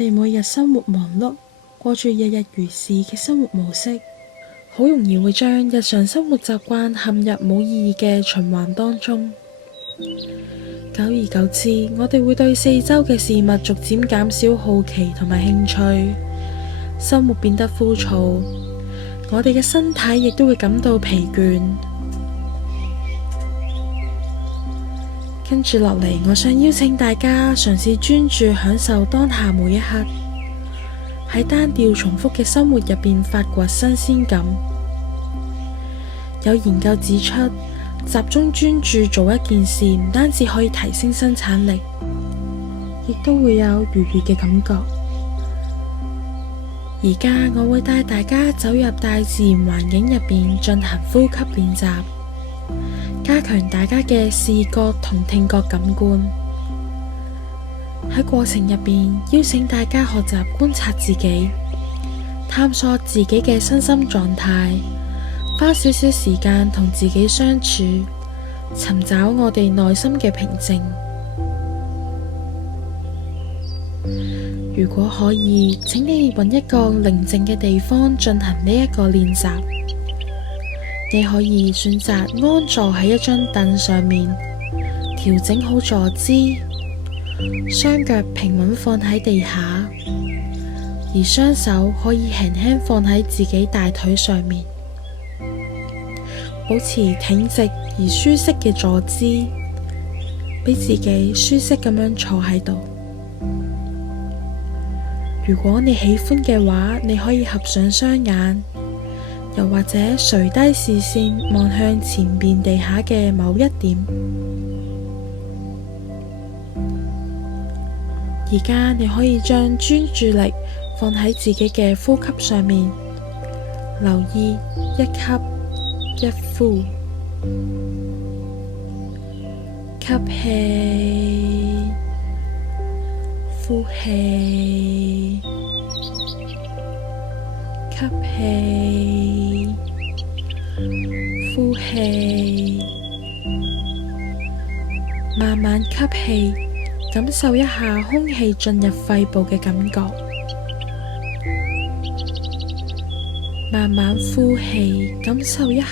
哋每日生活忙碌，過住日日如是嘅生活模式，好容易會將日常生活習慣陷入冇意義嘅循環當中。久而久之，我哋會對四周嘅事物逐漸減少好奇同埋興趣，生活變得枯燥，我哋嘅身體亦都會感到疲倦。跟住落嚟，我想邀請大家嘗試專注享受當下每一刻，喺單調重複嘅生活入邊發掘新鮮感。有研究指出，集中專注做一件事，唔單止可以提升生產力，亦都會有愉悅嘅感覺。而家我會帶大家走入大自然環境入邊進行呼吸練習，加強大家嘅視覺同聽覺感官。喺過程入邊，邀請大家學習觀察自己，探索自己嘅身心狀態，花少少時間同自己相處，尋找我哋內心嘅平靜。如果可以，請你揾一個寧靜嘅地方進行呢一個練習。你可以選擇安坐喺一張凳上面，調整好坐姿，雙腳平穩放喺地下，而雙手可以輕輕放喺自己大腿上面，保持挺直而舒適嘅坐姿，俾自己舒適咁樣坐喺度。如果你喜歡嘅話，你可以合上雙眼，又或者垂低視線望向前面地下嘅某一點。而家你可以將專注力放喺自己嘅呼吸上面，留意一吸一呼，吸氣，呼氣，吸氣，呼氣，慢慢吸氣，感受一下空氣進入肺部嘅感覺，慢慢呼氣，感受一下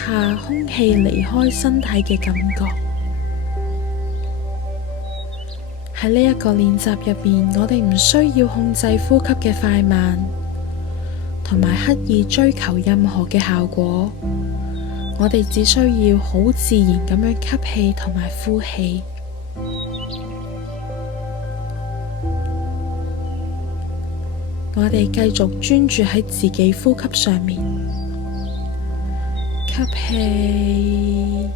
空氣離開身體嘅感覺。喺呢一個練習入邊，我哋唔需要控制呼吸嘅快慢，同埋刻意追求任何嘅效果。我哋只需要好自然咁樣吸氣同埋呼氣。我哋繼續專注喺自己呼吸上面，吸氣，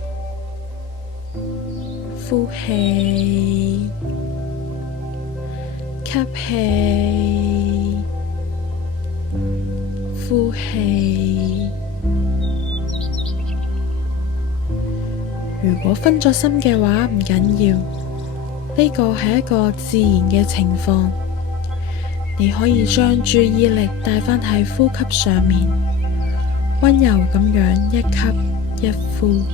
呼氣，吸氣，呼氣。如果分咗心嘅話，唔緊要，呢個係一個自然嘅情況。你可以將注意力帶返喺呼吸上面，溫柔咁樣一吸一呼。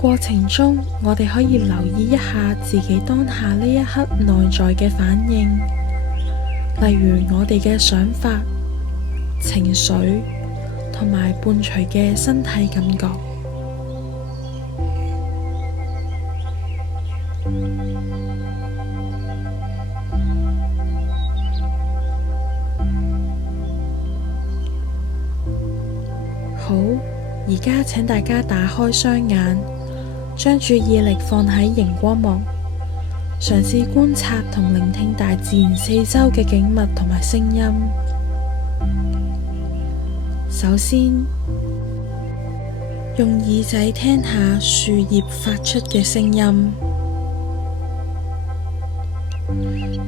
過程中，我哋可以留意一下自己當下呢一刻內在嘅反應，例如我哋嘅想法、情緒同埋伴隨嘅身體感覺。好，而家請大家打開雙眼，將注意力放喺熒光幕，嘗試觀察同聆聽大自然四周嘅景物同埋聲音。首先，用耳仔聽下樹葉發出嘅聲音，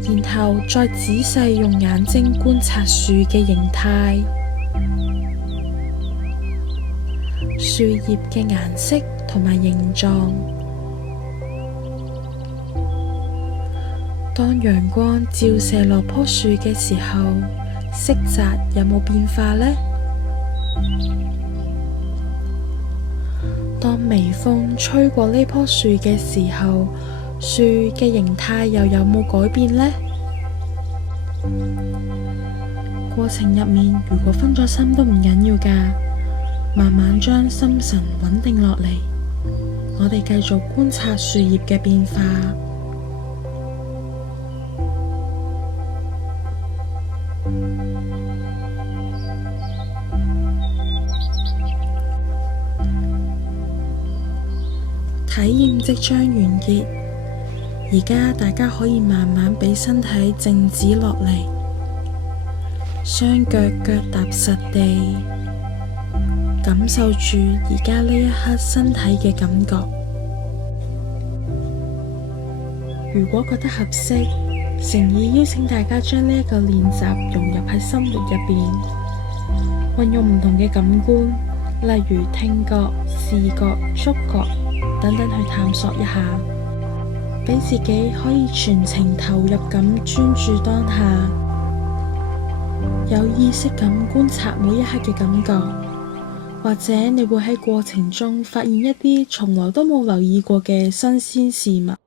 然後再仔細用眼睛觀察樹嘅形態、樹葉嘅顏色同埋形狀。當陽光照射落棵樹嘅時候，色澤有冇變化呢？當微風吹過呢棵樹嘅時候，樹嘅形態又有冇改變呢？過程入面，如果分咗心都唔緊要㗎，慢慢將心神穩定落嚟，我哋繼續觀察樹葉嘅變化。體驗即將完結，而家大家可以慢慢俾身體靜止落嚟，雙腳腳踏實地，感受住而家呢一刻身體嘅感覺。如果覺得合適，誠意邀請大家將呢一個練習融入喺生活入邊，運用唔同嘅感官，例如聽覺、視覺、觸覺等等去探索一下，俾自己可以全程投入咁專注當下，有意識咁觀察每一刻嘅感覺，或者你會喺過程中發現一啲從來都冇留意過嘅新鮮事物。